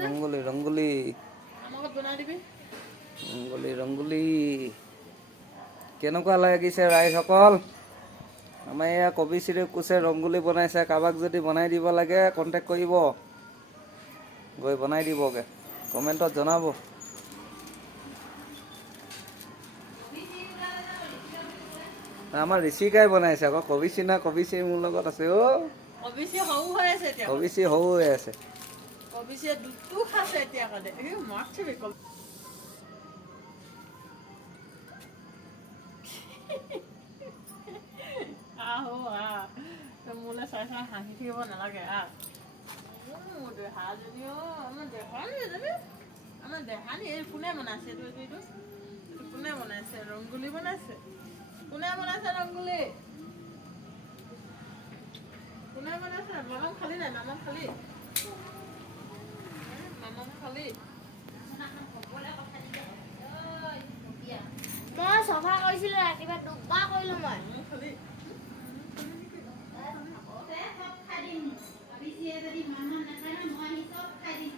ৰংগোলী ৰংগোলী ৰংগোলী কেনেকুৱা লাগিছে ৰাইজসকল? আমাৰ এয়া কবিশ্ৰী কোচে ৰংগোলী বনাইছে। কাৰোবাক যদি বনাই দিব লাগে কণ্টেক্ট কৰিব, গৈ বনাই দিবগৈ। কমেণ্টত জনাব। আমাৰ ঋষিকাই বনাইছে আকৌ, কবিশ্ৰী না কবিশ্ৰী মোৰ লগত আছে অ'। কবিশ্ৰী সৰু হৈ আছে এতিয়া। কবিশ্ৰী সৰু হৈ আছে। কবিশ্ৰীয়ে দুধটো খাইছে এতিয়া আকৌ দে। মাতিবি আহো আহ, তই মোলৈ চাই চাই হাঁহি থাকিব নালাগে আহ। মোৰ দেহাজনী আমাৰ দেহানী এজনী, আমাৰ দেহানী। এই কোনে বনাইছে এইটো কোনে বনাইছে? ৰংগোলী বনাইছে। কোনে বনাইছে ৰংগোলী? কোনে বনাইছে? মামন খালি নাই? মামন খালি? মামন খালি? মই চফা কৰিছিলো ৰাতিপুৱা, দুবাৰ কৰিলো মই। খালি চব খাই দিম। ভাবিছিয়ে যদি মন নাখায়, মই আহি চব খাই দিম।